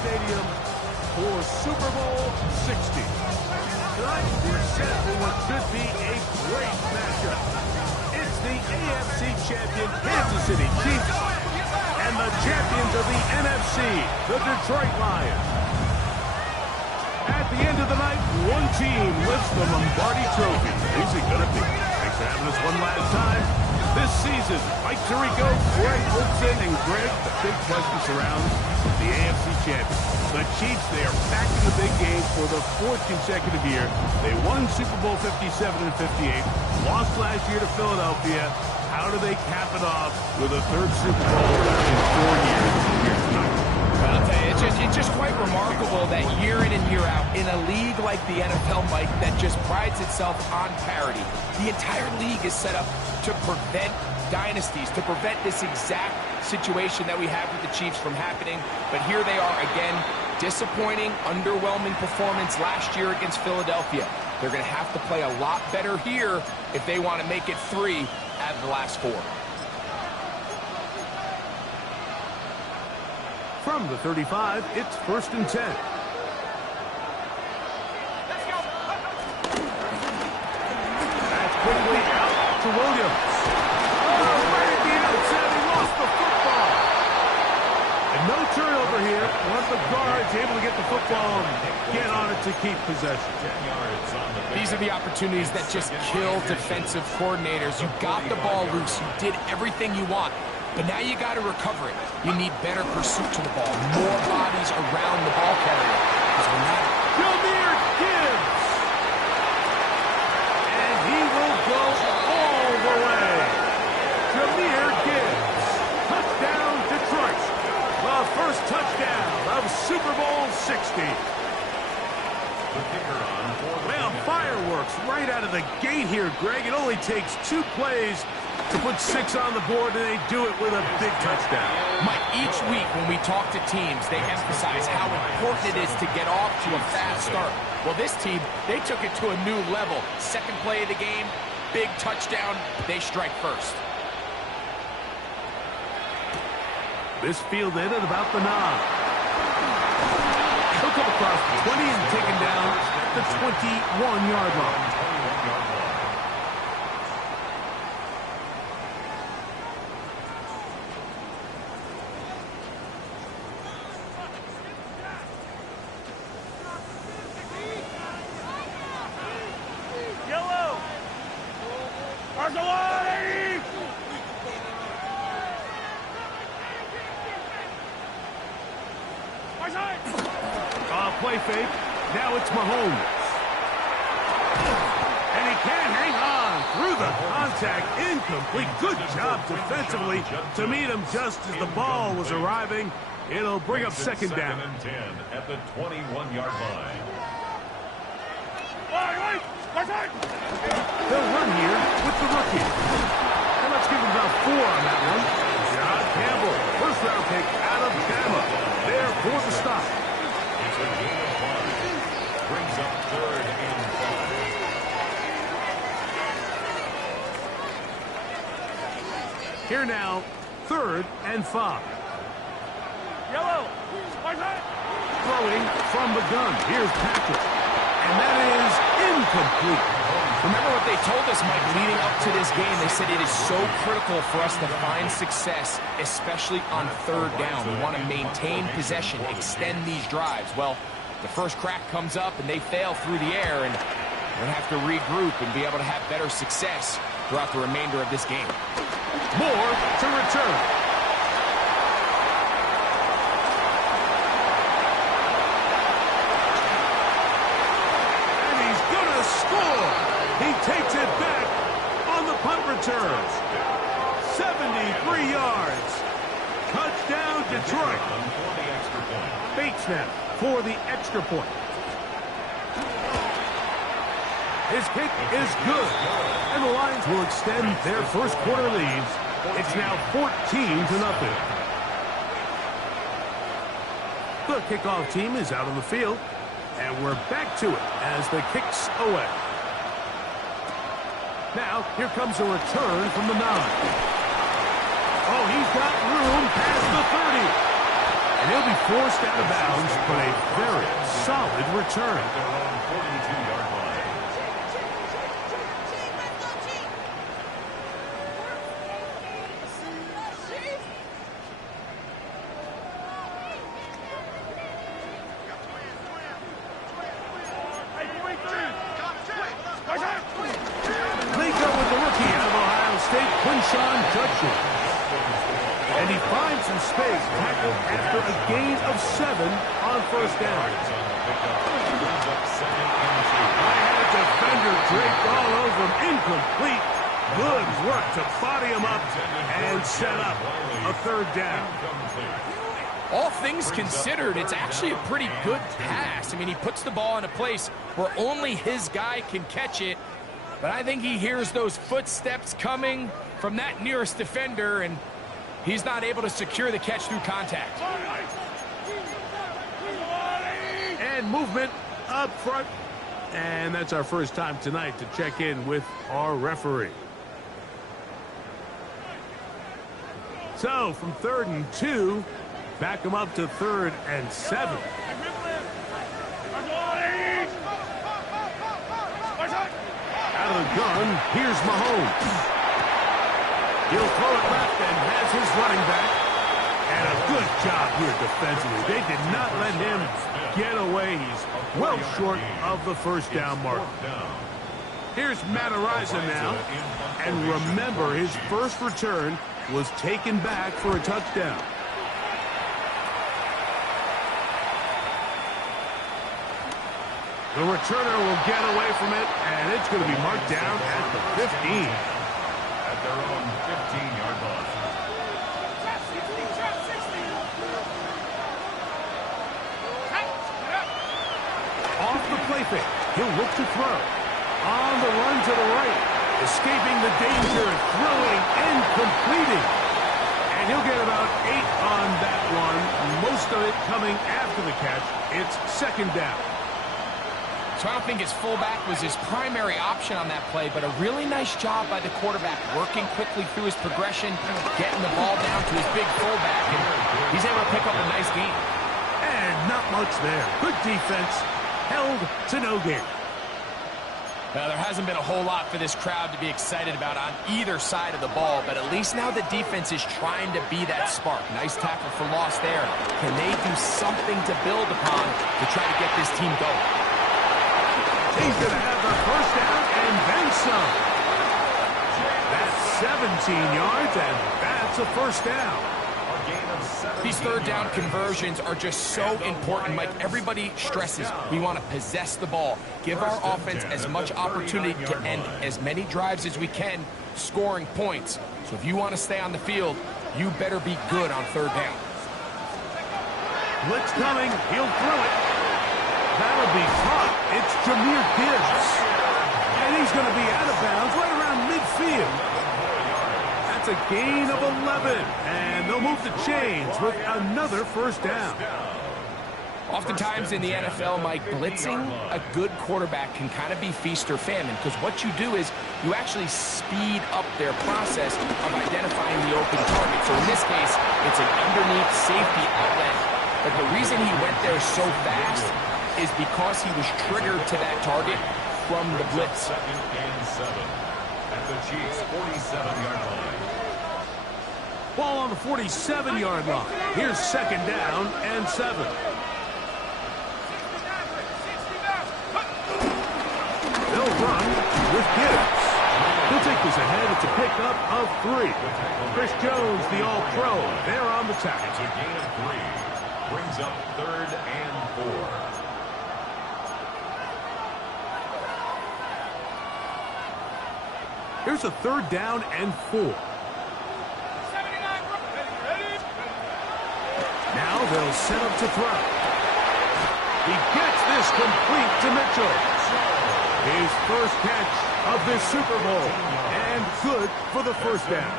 Stadium for Super Bowl 60. Tonight, we're set for what could be a great matchup. It's the AFC champion Kansas City Chiefs and the champions of the NFC, the Detroit Lions. At the end of the night, one team lifts the Lombardi Trophy. Who's it going to be? Thanks for having us one last time this season. Mike Tirico, Greg Olson, and Greg, the big question surrounds the AFC champions. The Chiefs, they are back in the big game for the fourth consecutive year. They won Super Bowl 57 and 58, lost last year to Philadelphia. How do they cap it off with a third Super Bowl in 4 years? Here's tonight. Well, I'll tell you, it's just quite remarkable that year in and year out, in a league like the NFL, Mike, that just prides itself on parity, the entire league is set up to prevent dynasties, to prevent this exact situation that we have with the Chiefs from happening. But here they are again, disappointing, underwhelming performance last year against Philadelphia. They're going to have to play a lot better here if they want to make it 3 out of the last 4. From the 35, it's 1st and 10. That's quickly out to Williams. Right at the outside, he lost the football. And no turnover here. One of the guards able to get the football and get on it to keep possession. These are the opportunities that just kill defensive coordinators. You got the ball loose. You did everything you want. But now you got to recover it. You need better pursuit to the ball, more bodies around the ball carrier. Because when that... Jameer Gibbs! And he will go all the way. Jameer Gibbs. Touchdown, Detroit. The first touchdown of Super Bowl 60. Well, fireworks right out of the gate here, Greg. It only takes 2 plays to put 6 on the board, and they do it with a big touchdown. Mike, each week when we talk to teams, they emphasize how important it is to get off to a fast start. Well, this team, they took it to a new level. Second play of the game, big touchdown, they strike first. This fielded at about the 9. He'll come across the 20 and taken down at the 21-yard line. Play fake. Now it's Mahomes. And he can't hang on through the contact. Incomplete. Good job defensively to meet him just as the ball was arriving. It'll bring up second down. 10 at the 21-yard line. They'll run here with the rookie. And let's give him about 4 on that one. John Campbell, first round pick out of Bama. There for the stop. It's a gain of 5. Brings up 3rd and 5. Here now, 3rd and 5. Yellow. Throwing from the gun. Here's Patrick. And that is incomplete. Remember what they told us, Mike, leading up to this game. They said it is so critical for us to find success, especially on 3rd down. We want to maintain possession, extend these drives. Well, the first crack comes up and they fail through the air, and we're going to have to regroup and be able to have better success throughout the remainder of this game. Moore to return. And he's going to score. He takes it back on the punt return. 73 yards. Touchdown, Detroit. Bates now for the extra point. His kick is good. And the Lions will extend their first quarter leads. It's now 14-0. The kickoff team is out on the field. And we're back to it as the kick's away. Now, here comes a return from the 9. Oh, he's got room past the 30. And he'll be forced out of bounds, but a very solid return. And he finds some space, tackled after a gain of 7 on first down. I had a defender draped all over him, incomplete. Good work to body him up and set up a third down. All things considered, it's actually a pretty good pass. I mean, he puts the ball in a place where only his guy can catch it. But I think he hears those footsteps coming from that nearest defender, and he's not able to secure the catch through contact. And movement up front. And that's our first time tonight to check in with our referee. So, from 3rd and 2, back him up to 3rd and 7. Out of the gun, here's Mahomes. He'll throw it left and has his running back. And a good job here defensively. They did not let him get away. He's well short of the first down mark. Here's Matt Araiza now. And remember, his first return was taken back for a touchdown. The returner will get away from it, and it's going to be marked down at the 15. At their own 15-yard line. Off the play fake. He'll look to throw. On the run to the right. Escaping the danger, throwing and completing. And he'll get about 8 on that one. Most of it coming after the catch. It's second down. So I don't think his fullback was his primary option on that play, but a really nice job by the quarterback, working quickly through his progression, getting the ball down to his big fullback, and he's able to pick up a nice gain. And not much there. Good defense. Held to no gain. Now, there hasn't been a whole lot for this crowd to be excited about on either side of the ball, but at least now the defense is trying to be that spark. Nice tackle for loss there. Can they do something to build upon to try to get this team going? He's going to have the first down and then some. That's 17 yards, and that's a first down. These third down conversions are just so important, Mike. Everybody stresses we want to possess the ball, give our offense as much opportunity to end as many drives as we can, scoring points. So if you want to stay on the field, you better be good on third down. Blitz coming. He'll throw it. That'll be caught. It's Jahmyr Gibbs. And he's going to be out of bounds right around midfield. That's a gain of 11. And they'll move the chains with another first down. Oftentimes in the NFL, Mike, blitzing a good quarterback can kind of be feast or famine, because what you do is you actually speed up their process of identifying the open target. So in this case, it's an underneath safety outlet. But the reason he went there so fast is because he was triggered to that target from the blitz. Second and 7 at the Chiefs' 47-yard line. Ball on the 47-yard line. Here's second down and 7. They'll run with Gibbs. He'll take this ahead. It's a pickup of 3. Chris Jones, the All-Pro, there on the tackle. It's a gain of 3. Brings up 3rd and 4. Here's a 3rd down and 4. Now they'll set up to throw. He gets this complete to Mitchell. His first catch of this Super Bowl, and good for the first down.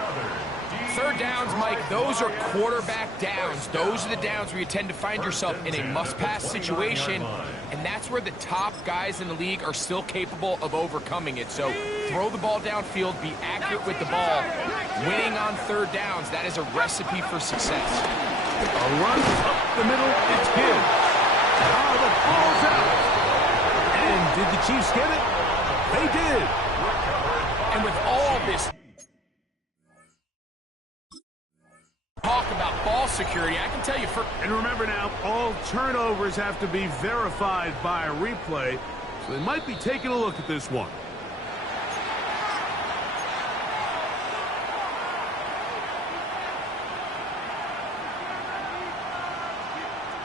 3rd downs, Mike, those are quarterback downs. Those are the downs where you tend to find yourself in a must-pass situation, and that's where the top guys in the league are still capable of overcoming it. So throw the ball downfield, be accurate with the ball. Winning on 3rd downs, that is a recipe for success. A run up the middle, it's Gibbs. Oh, the ball's out. And did the Chiefs get it? They did. And with all this talk about ball security, I can tell you for... And remember now, all turnovers have to be verified by a replay, so they might be taking a look at this one.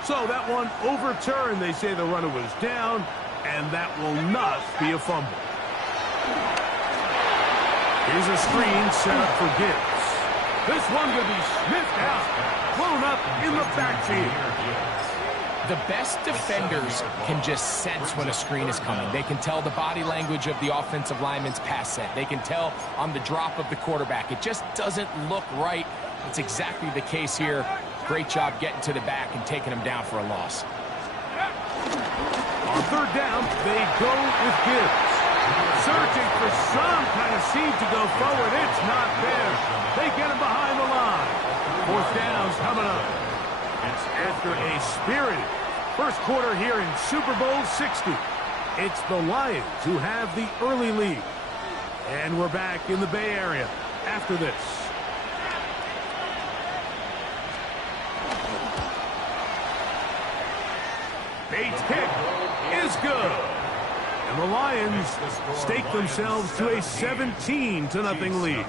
So that one overturned. They say the runner was down, and that will not be a fumble. Here's a screen set up for Gibbs. This one going to be sniffed out, blown up in the backfield. The best defenders can just sense when a screen is coming. They can tell the body language of the offensive lineman's pass set. They can tell on the drop of the quarterback. It just doesn't look right. It's exactly the case here. Great job getting to the back and taking him down for a loss. On 3rd down, they go with Gibbs. Searching for some kind of seed to go forward. It's not there. They get him behind the line. 4th down's coming up. It's after a spirited first quarter here in Super Bowl 60. It's the Lions who have the early lead. And we're back in the Bay Area after this. Bates' kick is good. And the Lions stake themselves to a 17-0 lead.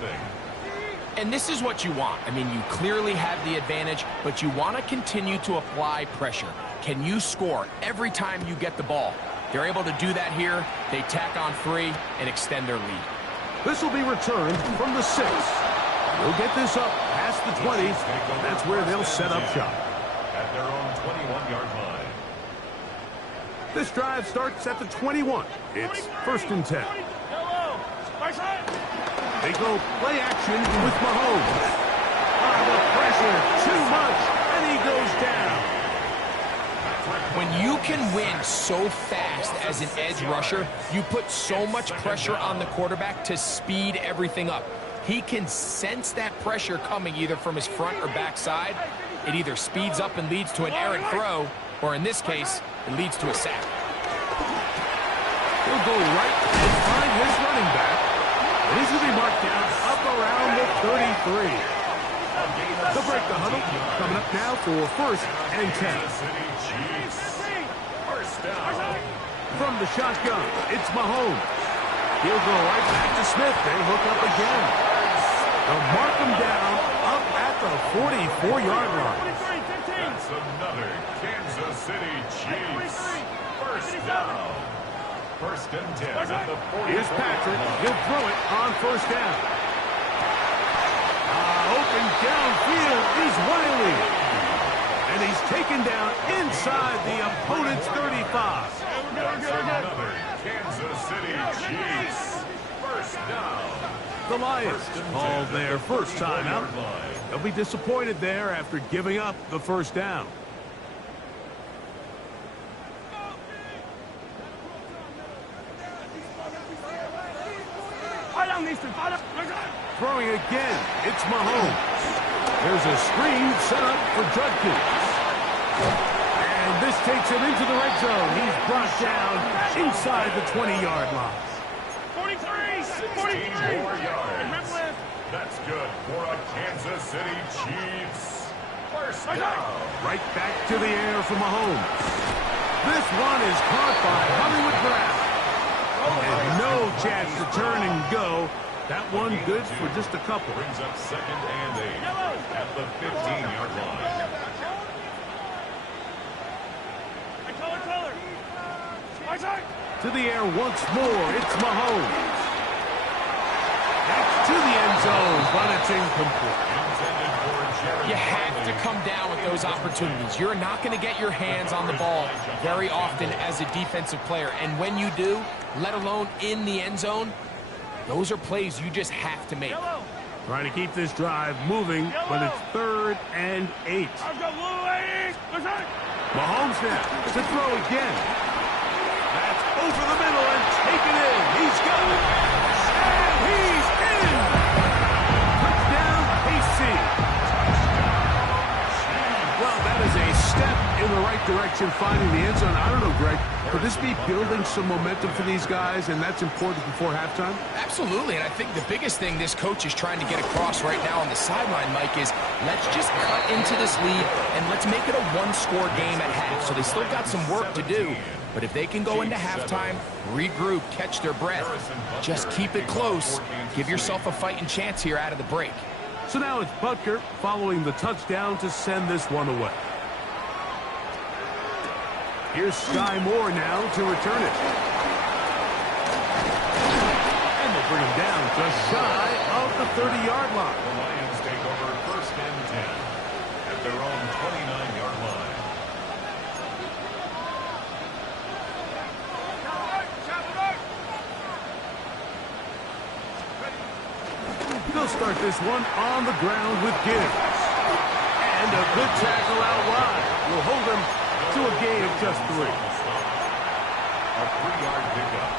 And this is what you want. I mean, you clearly have the advantage, but you want to continue to apply pressure. Can you score every time you get the ball? They're able to do that here. They tack on 3 and extend their lead. This will be returned from the 6. They'll get this up past the 20. That's where they'll set up shop. At their own 21-yard line. This drive starts at the 21. It's 1st and 10. They go play action with Mahomes. The pressure, too much, and he goes down. When you can win so fast as an edge rusher, you put so much pressure on the quarterback to speed everything up. He can sense that pressure coming either from his front or back side. It either speeds up and leads to an errant throw, or in this case, it leads to a sack. He'll go right and find his running back. And he's going to be marked down up around the 33. They'll break the huddle. Coming up now for 1st and 10. From the shotgun, it's Mahomes. He'll go right back to Smith. They hook up again. They'll mark him down up at the 44-yard line. That's another Kansas City Chiefs. 1st down. 1st and 10 at the 40. Here's Patrick. He'll throw it on 1st down. Open downfield is Wiley. And he's taken down inside the opponent's 35. That's another Kansas City Chiefs. 1st down. The Lions called their first time out. They'll be disappointed there after giving up the 1st down. Throwing again, it's Mahomes. There's a screen set up for Judkins. And this takes him into the red zone. He's brought down inside the 20-yard line. 43 more yards. That's good for a Kansas City Chiefs. 1st down. Right back to the air for Mahomes. This one is caught by Hollywood Brown. And no chance to turn and go That one good for just a couple. Brings up 2nd and 8 at the 15-yard line. To the air once more. It's Mahomes. That's to the end zone, but it's incomplete. You have to come down with those opportunities. You're not going to get your hands on the ball very often as a defensive player. And when you do, let alone in the end zone, those are plays you just have to make. Trying to keep this drive moving, but it's 3rd and 8. Mahomes now to throw again. That's over the middle and taken in. He's got it. And he's in. Touchdown, KC. Well, that is a step in the right direction, finding the end zone. I don't know, Greg, could this be building some momentum for these guys, and that's important before halftime? Absolutely, and I think the biggest thing this coach is trying to get across right now on the sideline, Mike, is let's just cut into this lead and let's make it a one-score game at half. So they still got some work to do, but if they can go into halftime, regroup, catch their breath, just keep it close, give yourself a fighting chance here out of the break. So now it's Butker following the touchdown to send this one away. Here's Sky Moore now to return it. And they'll bring him down just shy of the 30-yard line. The Lions take over 1st and 10 at their own 29-yard line. They'll start this one on the ground with Gibbs. And a good tackle out wide will hold him to a gain of just 3. A 3-yard pickup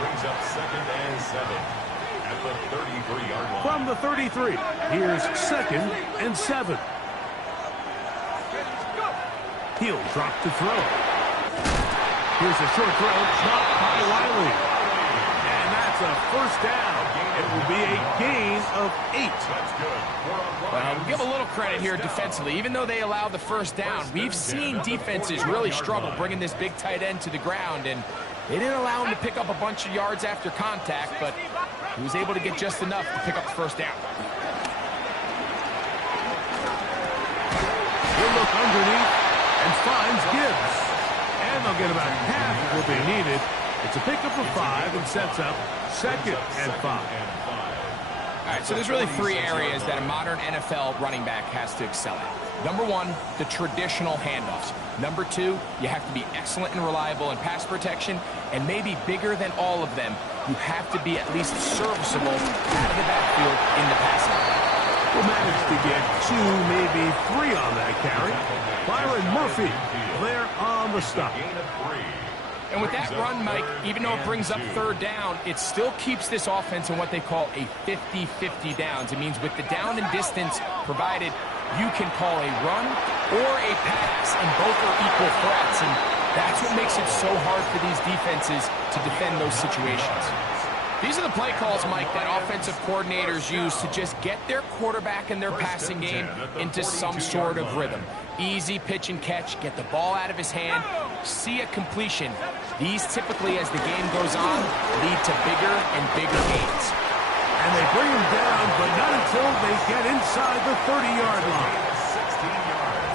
brings up 2nd and 7 at the 33-yard line. From the 33, here's 2nd and 7. He'll drop to throw. Here's a short throw, shot by Wiley. And that's a 1st down. It will be a gain of 8. That's good. We'll give a little credit here defensively. Even though they allowed the 1st down, we've seen defenses really struggle bringing this big tight end to the ground, and they didn't allow him to pick up a bunch of yards after contact, but he was able to get just enough to pick up the 1st down. He'll look underneath and finds Gibbs. And they'll get about half of what they needed. It's a pickup of 5 and sets up 2nd and 5. All right, so there's really 3 areas that a modern NFL running back has to excel at. Number 1, the traditional handoffs. Number 2, you have to be excellent and reliable in pass protection. And maybe bigger than all of them, you have to be at least serviceable out of the backfield in the passing game. Will manage to get 2, maybe 3 on that carry. Byron Murphy there on the stop. And with that run, Mike, even though it brings up 3rd down, it still keeps this offense in what they call a 50-50 downs. It means with the down and distance provided, you can call a run or a pass, and both are equal threats. And that's what makes it so hard for these defenses to defend those situations. These are the play calls, Mike, that offensive coordinators use to just get their quarterback and their passing game into some sort of rhythm. Easy pitch and catch, get the ball out of his hand, see a completion. These typically, as the game goes on, lead to bigger and bigger gains. And they bring him down, but not until they get inside the 30-yard line.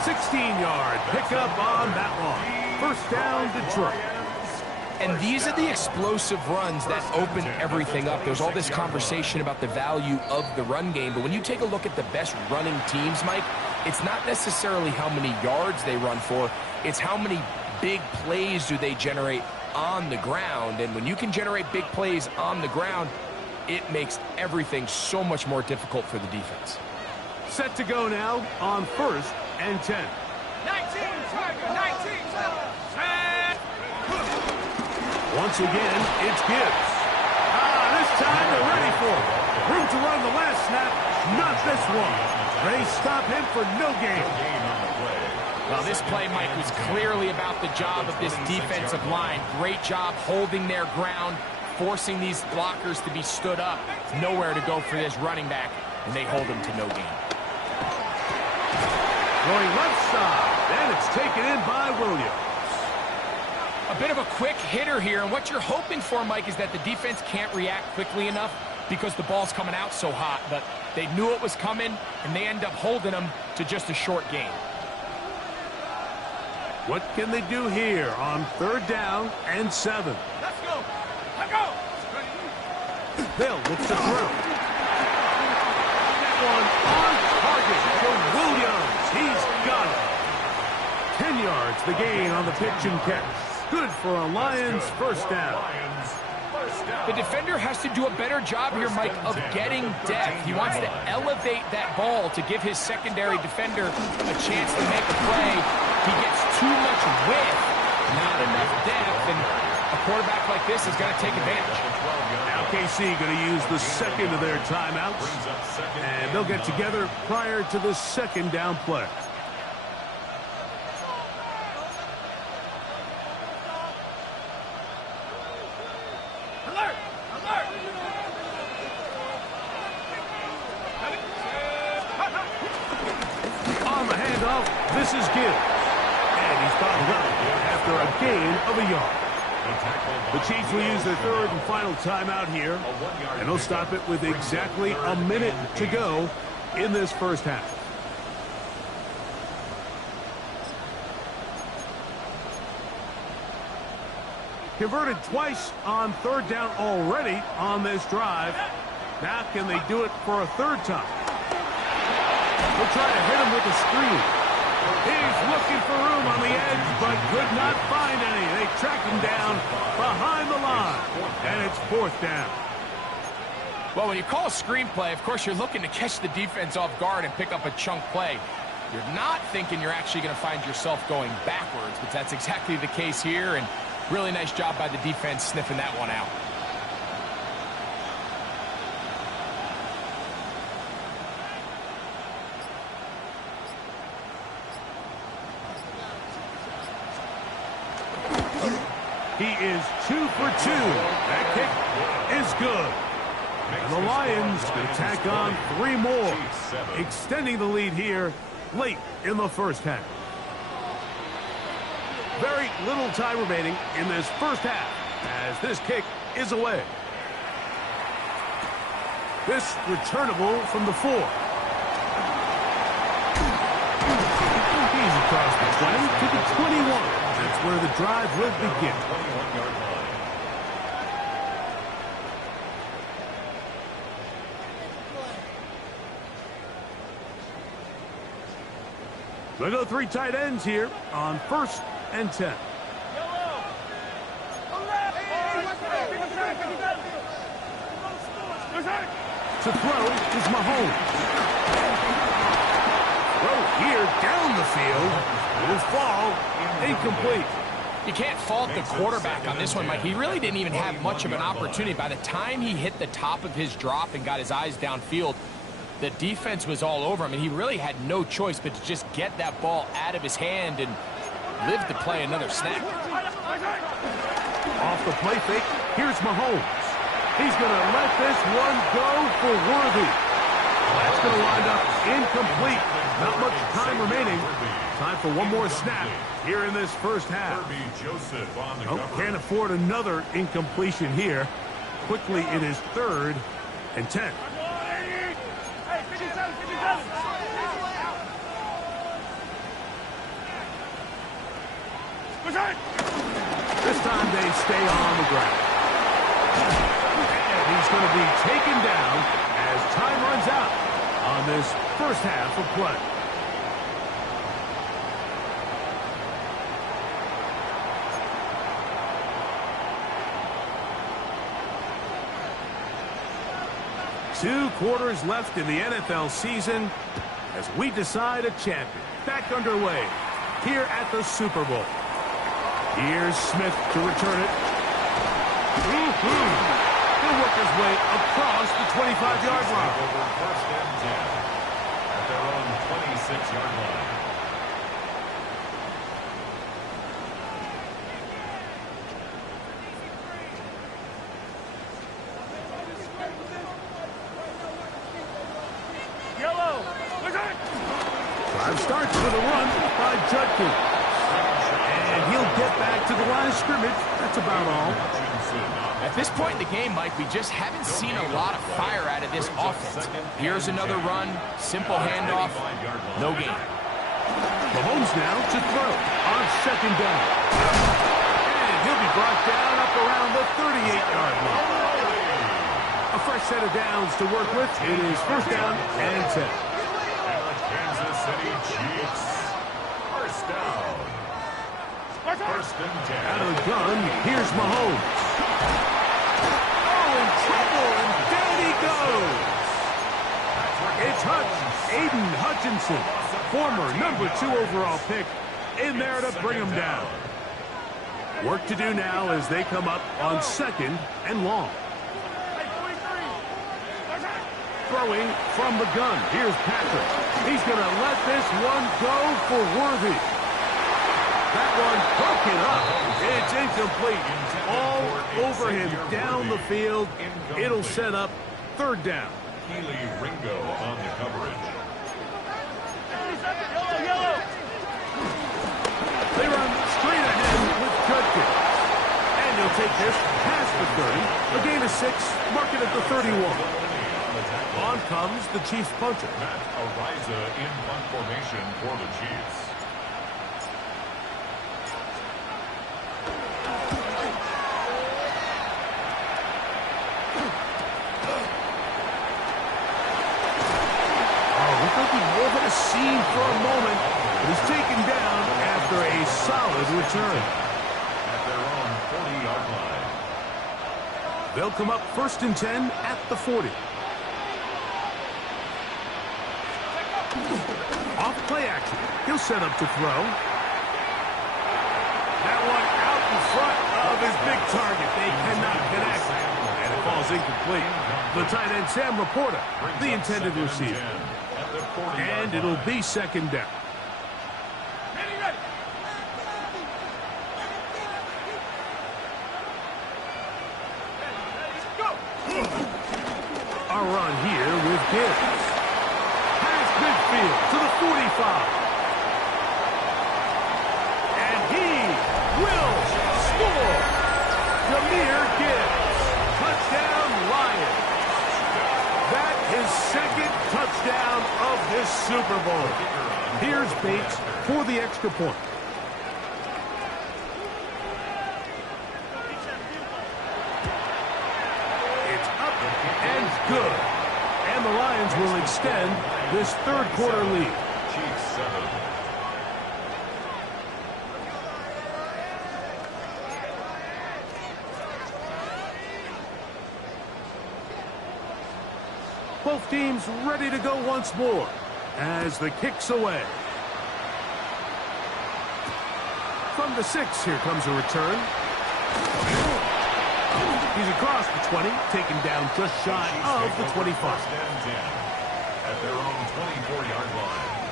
16-yard pickup on that one. 1st down, Detroit. And these are the explosive runs that open everything up. There's all this conversation about the value of the run game, but when you take a look at the best running teams, Mike, it's not necessarily how many yards they run for, it's how many big plays do they generate on the ground. And when you can generate big plays on the ground, it makes everything so much more difficult for the defense. Set to go now on 1st and 10. 19, 19. Once again, it's Gibbs. This time they're ready for it. Room to run the last snap, not this one. They stop him for no gain. Well, this play, Mike, was clearly about the job of this defensive line. Great job holding their ground, forcing these blockers to be stood up. Nowhere to go for this running back, and they hold him to no gain. Going left side, and it's taken in by Williams. A bit of a quick hitter here, and what you're hoping for, Mike, is that the defense can't react quickly enough because the ball's coming out so hot, but they knew it was coming, and they end up holding them to just a short gain. What can they do here on 3rd down and 7? Let's go. Let's go. They'll look to throw. That one on target for Williams. He's got it. 10 yards the gain on the pitch and catch. Good for a Lions first down. The defender has to do a better job here, Mike, of getting depth. He wants to elevate that ball to give his secondary defender a chance to make a play. He gets too much width, not enough depth, and a quarterback like this is going to take advantage. Now KC going to use the second of their timeouts, and they'll get together prior to the 2nd down play. Alert. Alert. On the handoff, this is Gibbs. And he's bottled up after a gain of a yard. The Chiefs will use their 3rd and final timeout here, and they'll stop it with exactly a minute to go in this first half. Converted twice on 3rd down already on this drive. Now can they do it for a 3rd time? They'll try to hit him with a screen. He's looking for room on the edge, but could not find any. They track him down behind the line, and it's 4th down. Well, when you call a screenplay, of course, you're looking to catch the defense off guard and pick up a chunk play. You're not thinking you're actually going to find yourself going backwards, but that's exactly the case here, and really nice job by the defense sniffing that one out. He is 2 for 2. That kick is good. And the Lions going to tack on 3 more, extending the lead here late in the first half. Very little time remaining in this first half as this kick is away. This returnable from the 4. He's across the 20 to the 21. That's where the drive will begin. We'll go 3 tight ends here on 1st and 10. To throw is Mahomes. Throw here down the field. Will fall incomplete. You can't fault the quarterback on this one, Mike. He really didn't even have much of an opportunity. By the time he hit the top of his drop and got his eyes downfield, the defense was all over him, and he really had no choice but to just get that ball out of his hand and live to play another snap. Off the play fake, here's Mahomes. He's going to let this one go for Worthy. That's going to wind up incomplete. Not much time remaining. Time for one more snap here in this first half. Can't afford another incompletion here. Quickly it is 3rd and 10. This time they stay on the ground. And he's going to be taken down as time runs out on this first half of play. Two quarters left in the NFL season as we decide a champion. Back underway here at the Super Bowl. Here's Smith to return it. He'll work his way across the 25-yard line. Over 1st and 10 at their own 26-yard line. Drive starts with a run by Judkins. And he'll get back to the line of scrimmage. That's about all. I At this point in the game, Mike, we just haven't seen a lot of fire out of this offense. Here's another run, simple handoff, no gain. Mahomes now to throw on second down. And he'll be brought down up around the 38-yard line. A fresh set of downs to work with. It is first down and 10. And the Kansas City Chiefs. First down. First and 10. Out of the gun, here's Mahomes. Oh, in trouble, and down he goes. It's Aiden Hutchinson, former #2 overall pick, in there to bring him down. Work to do now as they come up on second and long. Throwing from the gun. Here's Patrick. He's going to let this one go for Worthy. That one broken up. It's incomplete. All over him down the field. It'll set up third down. Keely Ringo on the coverage. They run straight ahead with Judkins. And he'll take this past the 30. A gain of 6. Mark it at the 31. On comes the Chiefs punter. Matt Ariza in punt formation for the Chiefs. Scene for a moment, but is taken down after a solid return. At their own 40-yard line. They'll come up first and 10 at the 40. Off play action. He'll set up to throw. That one out in front of his big target. They cannot connect. And it falls incomplete. The tight end, Sam Laporta, the intended receiver. And it'll be second down. Ready. Go. A run here with Gibbs. Past midfield to the 45. And he will score. Jahmyr Gibbs. Touchdown, Lions. That is second touchdown of this Super Bowl. Here's Bates for the extra point. It's up and good. And the Lions will extend this third quarter lead. Chiefs 7. Both teams ready to go once more as the kick's away. From the 6, here comes a return. He's across the 20, taken down just shy of the 25. First and 10 at their own 24-yard line.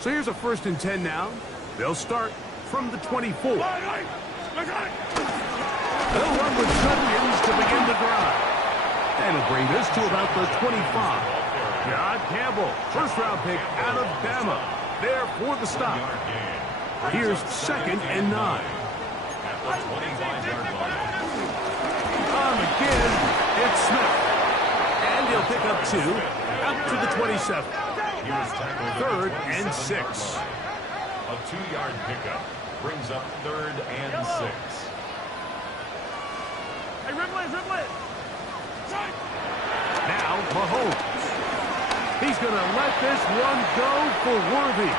So here's a first and 10 now. They'll start from the 24. They'll run with Judkins to begin the drive. And it'll bring this to about the 25. John Campbell, first-round pick out of Bama. There for the stop. Here's second and 9. At the 25-yard line. Again, it's Smith. And he'll pick up 2 out to the 27. He was tackled at the Third and 27 6. yard line. A 2-yard pickup brings up third and 6. Hey, Ridley. Now Mahomes. He's going to let this one go for Worthy.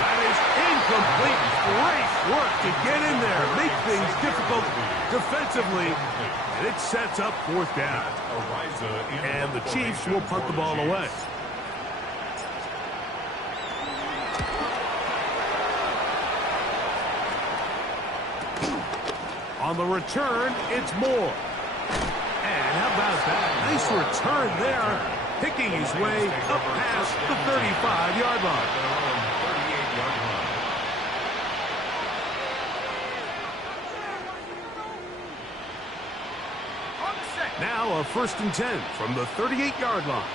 That is incomplete. Great work to get in there. Make things difficult defensively. And it sets up fourth down. And the Chiefs will punt the ball away. On the return, it's Moore. And how about that? Nice return there. Picking his way up past the 35-yard line. 38-yard line. Now a first and 10 from the 38-yard line.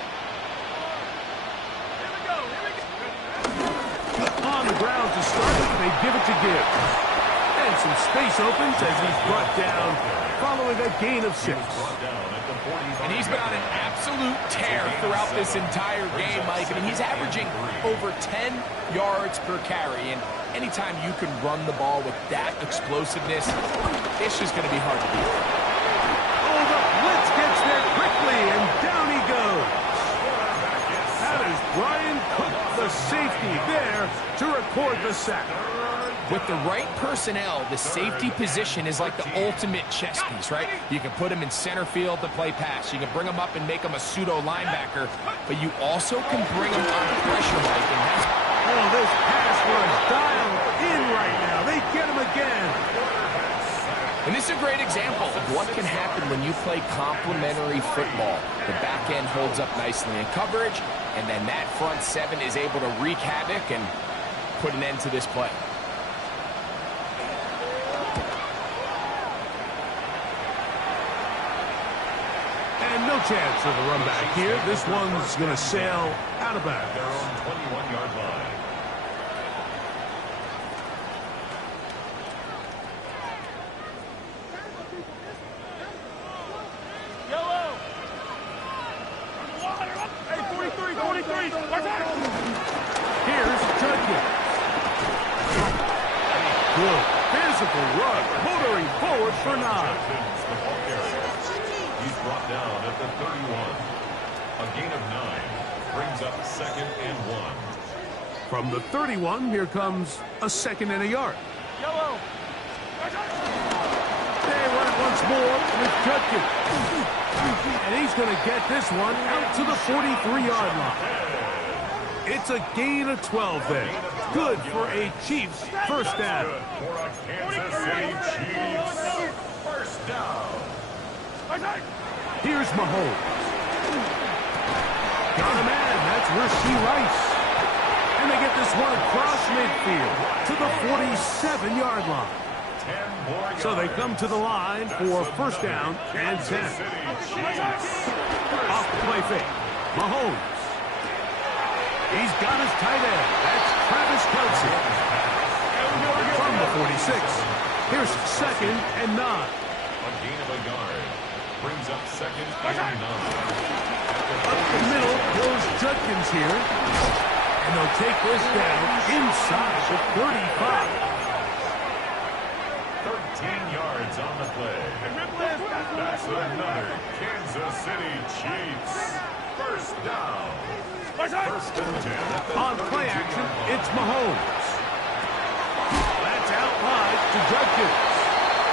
On the ground to start it, they give it to Gibbs. And some space opens as he's brought down following a gain of 6. And he's been on an absolute tear throughout this entire game, Mike. I mean, he's averaging over 10 yards per carry. And anytime you can run the ball with that explosiveness, it's just going to be hard to beat. Oh, the blitz gets there quickly, and down he goes. That is Brian Cook, the safety, there to record the sack. With the right personnel, the safety position is like the ultimate chess piece, right? You can put him in center field to play pass. You can bring him up and make him a pseudo linebacker, but you also can bring him under pressure, Mike. And that's... Oh, this pass was dialed in right now. They get him again. And this is a great example of what can happen when you play complementary football. The back end holds up nicely in coverage, and then that front seven is able to wreak havoc and put an end to this play. And no chance of a run back here. This one's going to sail out of bounds. Their own 21-yard line. Yellow. Hey, 43, 43. Watch out. Here's Judkins. Good physical run, motoring forward for 9. He's brought down at the 31. A gain of 9 brings up 2nd and 1. From the 31, here comes a 2nd and a yard. Yellow. They run it once more with Judkins. And he's going to get this one out to the 43-yard line. It's a gain of 12 there. Good for a Chiefs first down. For a Kansas City Chiefs first down. Here's Mahomes. Got a man. That's Rasheed Rice. And they get this one across midfield to the 47-yard line. 10 more yards. So they come to the line for first down and 10. Off the play fake. Mahomes. He's got his tight end. That's Travis Kelce. From the 46. Here's 2nd and 9. A gain of a yard brings up 2nd and 9. Up the middle goes Judkins here. And they'll take this down inside the 35. 13 yards on the play. That's another Kansas City Chiefs first down. First and 10. On play action, it's Mahomes. That's out wide to Judkins.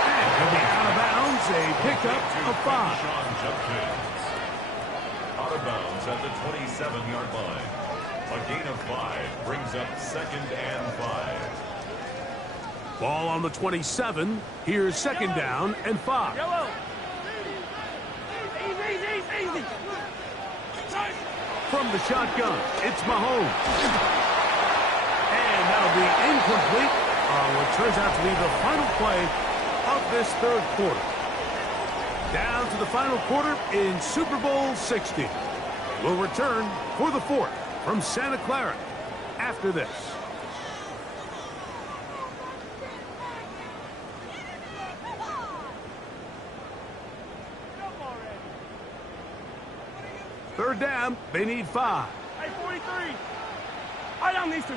And he'll be out of bounds, a pickup of 5. Sean Judkins. Out of bounds at the 27-yard line. A gain of 5 brings up 2nd and 5. Ball on the 27. Here's 2nd down and 5. Yellow. Easy. From the shotgun, it's Mahomes. And that'll be incomplete on what turns out to be the final play of this third quarter. Down to the final quarter in Super Bowl 60. We'll return for the 4th from Santa Clara after this. Third down, they need 5. Hey, 43. Fight on these two.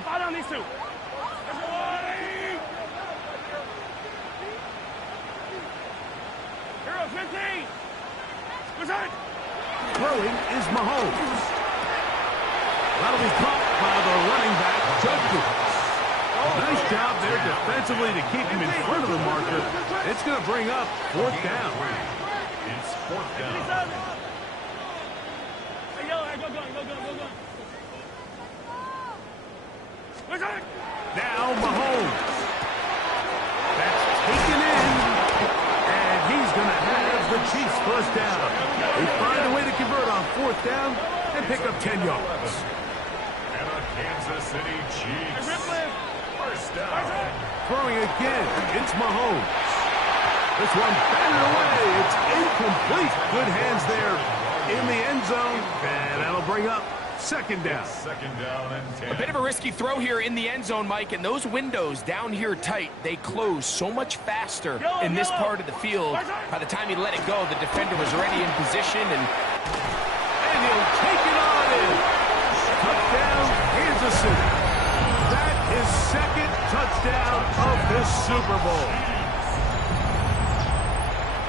Hero 15. What's that? Throwing is Mahomes. That'll be caught by the running back, Judkins. Nice job there defensively to keep him in front of the marker. It's going to bring up 4th down. It's 4th down. Hey, yellow, go. What's that? Now Mahomes. That's taken in. And he's going to have the Chiefs first down. They find a way to convert on 4th down and pick up 10 yards. And a Kansas City Chiefs first down. Throwing again, it's Mahomes. This one batted away. It's incomplete. Good hands there in the end zone. And that'll bring up second down. Second down and 10. A bit of a risky throw here in the end zone, Mike, and those windows down here tight, they close so much faster in this part of the field. By the time he let it go, the defender was already in position, and he'll take it on in. Touchdown, Kansas City. That is second touchdown of this Super Bowl.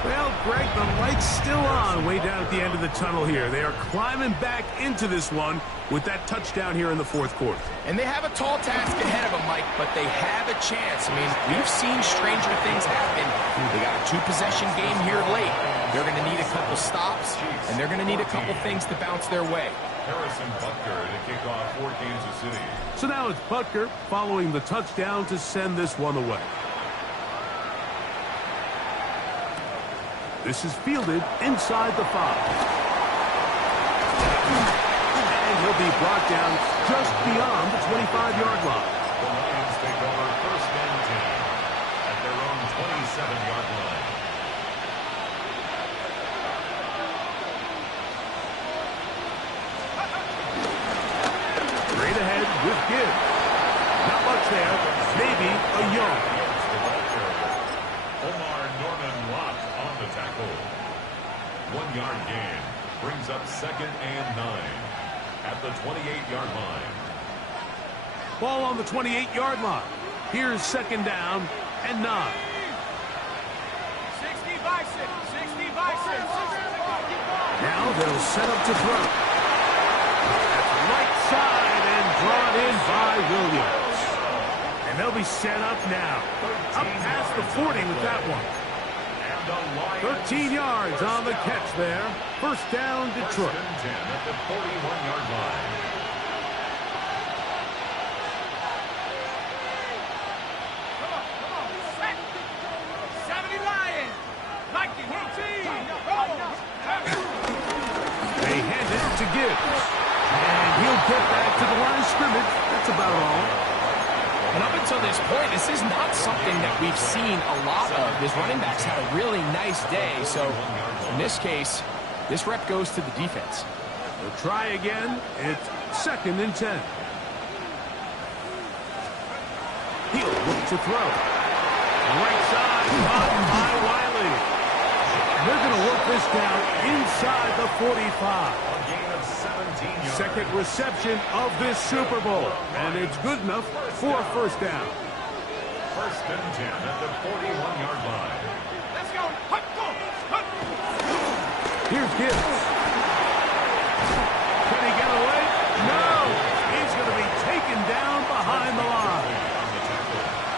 Well, Greg, the light's still on way down at the end of the tunnel here. They are climbing back into this one with that touchdown here in the fourth quarter. And they have a tall task ahead of them, Mike, but they have a chance. I mean, we've seen stranger things happen. They got a two-possession game here late. They're going to need a couple stops, and they're going to need a couple things to bounce their way. Harrison Butker to kick off for Kansas City. So now it's Butker following the touchdown to send this one away. This is fielded inside the 5. And he'll be brought down just beyond the 25-yard line. The Lions take over first and 10 at their own 27-yard line. Straight ahead with Gibbs. Not much there. Maybe a yard. Tackle. 1 yard gain brings up second and 9 at the 28-yard line. Ball on the 28-yard line. Here's second down and 9. 60 by 6. 60 by 6. Now they'll set up to throw. That's right side and brought in by Williams. And they'll be set up now. Up past the 40 with that one. 13 yards on the catch there. First down, Detroit. First and 10 at the 41-yard line. Come on. Set. 70 Lions. Like the team. They hand it to Gibbs. And he'll get back to the line of scrimmage. That's about all. And up until this point, this is not something that we've seen a lot of. His running backs had a really nice day. So in this case, this rep goes to the defense. They'll try again. It's second and 10. He'll look to throw. Right side, caught by Wiley. And they're going to work this down inside the 45. Second reception of this Super Bowl, and it's good enough for a first down. First and 10 at the 41-yard line. Let's go. Here's Gibbs. Can he get away? No! He's going to be taken down behind the line.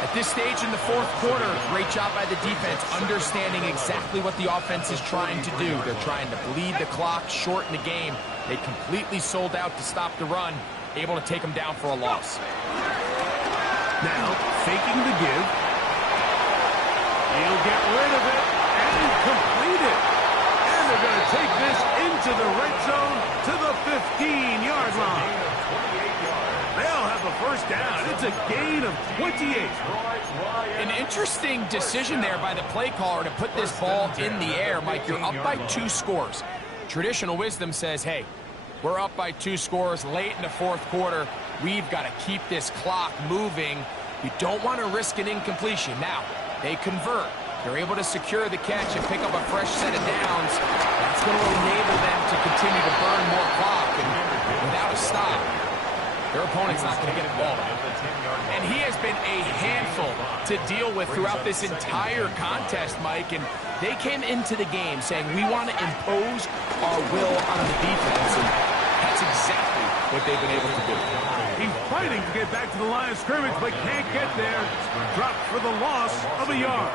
At this stage in the fourth quarter, great job by the defense, understanding exactly what the offense is trying to do. They're trying to bleed the clock, shorten the game. They completely sold out to stop the run, able to take them down for a loss. Now, faking the give. He'll get rid of it and complete it. And they're going to take this into the red zone to the 15-yard line. They'll have a first down. It's a gain of 28. An interesting decision there by the play caller to put this ball in the air. Mike, you're up by 2 scores. Traditional wisdom says, hey, we're up by 2 scores late in the fourth quarter. We've got to keep this clock moving. You don't want to risk an incompletion. Now, they convert. They're able to secure the catch and pick up a fresh set of downs. That's going to enable them to continue to burn more clock. And without a stop, their opponent's not going to get the ball back. And he has been a handful to deal with throughout this entire contest, Mike. And they came into the game saying, we want to impose our will on the defense. And that's exactly what they've been able to do. He's fighting to get back to the line of scrimmage, but can't get there. Dropped for the loss of a yard.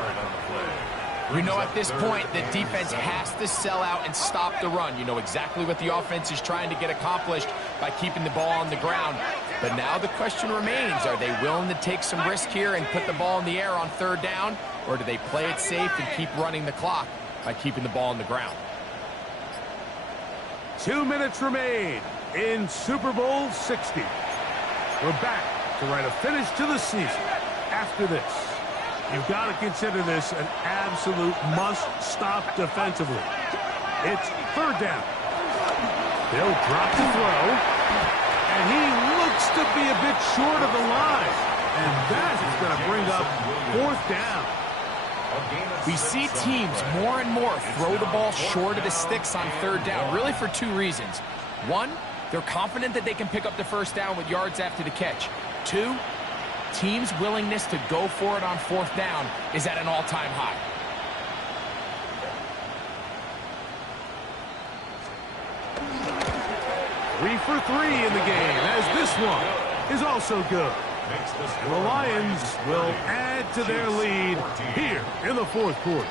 We know at this point the defense has to sell out and stop the run. You know exactly what the offense is trying to get accomplished by keeping the ball on the ground. But now the question remains, are they willing to take some risk here and put the ball in the air on third down? Or do they play it safe and keep running the clock by keeping the ball on the ground? 2 minutes remain in Super Bowl 60. We're back to write a finish to the season. After this, you've got to consider this an absolute must-stop defensively. It's third down. They'll drop to throw. And he looks to be a bit short of the line. And that is going to bring up fourth down. We see teams more and more throw the ball short of the sticks on third down, really for two reasons. One, they're confident that they can pick up the first down with yards after the catch. Two, teams' willingness to go for it on fourth down is at an all-time high. 3 for 3 in the game, as this one is also good. And the Lions will add to their lead here in the fourth quarter.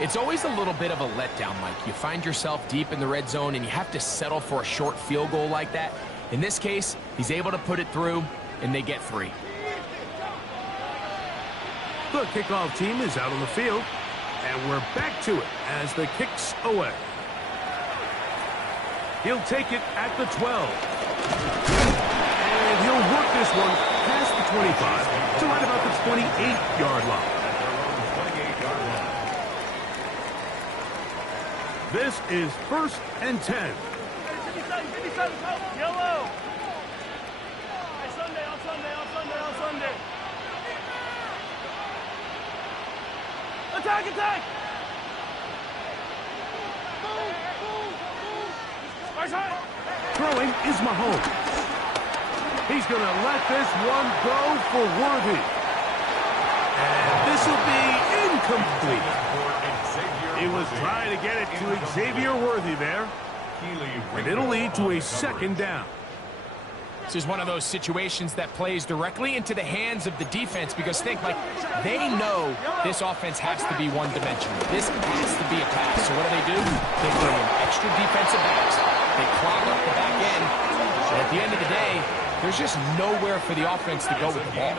It's always a little bit of a letdown, Mike. You find yourself deep in the red zone, and you have to settle for a short field goal like that. In this case, he's able to put it through, and they get 3. The kickoff team is out on the field, and we're back to it as the kick's away. He'll take it at the 12. And he'll work this one past the 25 to right about the 28-yard line. This is 1st and 10. Yellow. Hey, Sunday, on Sunday, on Sunday, on Sunday. Attack, attack! Throwing is Mahomes. He's going to let this one go for Worthy. And this will be incomplete. He was trying to get it to Xavier Worthy there. And it'll lead to a second down. This is one of those situations that plays directly into the hands of the defense because think, like, they know this offense has to be one-dimensional. This has to be a pass. So what do? They bring in extra defensive backs. They clog up the back end. And at the end of the day, there's just nowhere for the offense to go with the ball.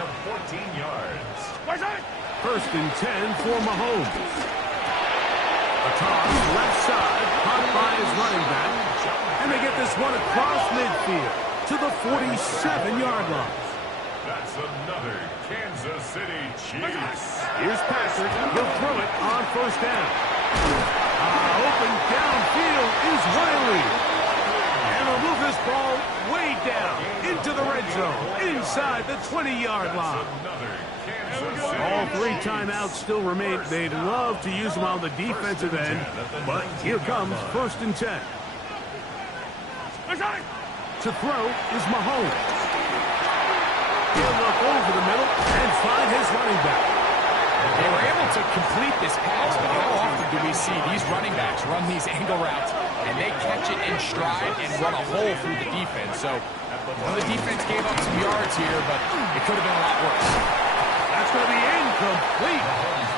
14 yards. 1st and 10 for Mahomes. A toss left side, caught by his running back. And they get this one across midfield to the 47-yard line. That's another Kansas City Chiefs. Here's Patrick. He'll throw it on 1st down. Open downfield is Wiley. And they'll move this ball way down into the red zone, inside the 20-yard line. All 3 timeouts still remain. They'd love to use them on the defensive end, but here comes 1st and 10. To throw is Mahomes. He'll look over the middle and find his running back. They were able to complete this pass, but how often do we see these running backs run these angle routes and they catch it in stride and run a hole through the defense? So the defense gave up some yards here, but it could have been a lot worse. That's going to be incomplete.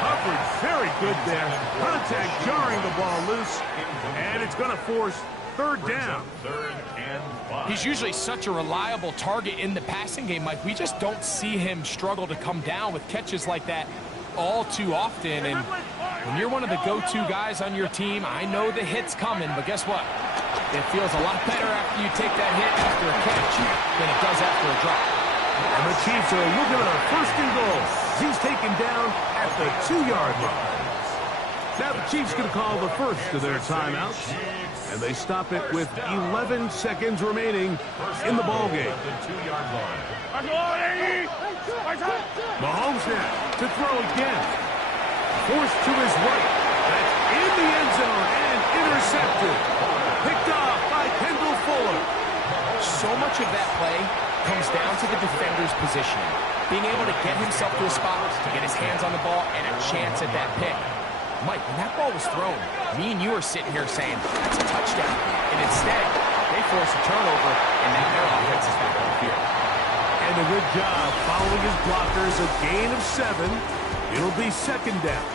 Coverage very good there. Contact jarring the ball loose, and it's going to force 3rd down. 3rd and 5. He's usually such a reliable target in the passing game, Mike. We just don't see him struggle to come down with catches like that all too often. And when you're one of the go-to guys on your team, I know the hit's coming, but guess what? It feels a lot better after you take that hit after a catch than it does after a drop. And the Chiefs are looking at a 1st and goal. He's taken down at the 2-yard line. Now the Chiefs going to call the first of their timeouts. And they stop it with 11 seconds remaining in the ball game. Mahomes now to throw again. Forced to his right. That's in the end zone and intercepted. Picked off by Kendall Fuller. So much of that play comes down to the defender's positioning. Being able to get himself to a spot to get his hands on the ball and a chance at that pick. Mike, when that ball was thrown, me and you are sitting here saying, that's a touchdown. And instead, they force a turnover, and now their offense is back on the field. And a good job following his blockers, a gain of 7. It'll be 2nd down.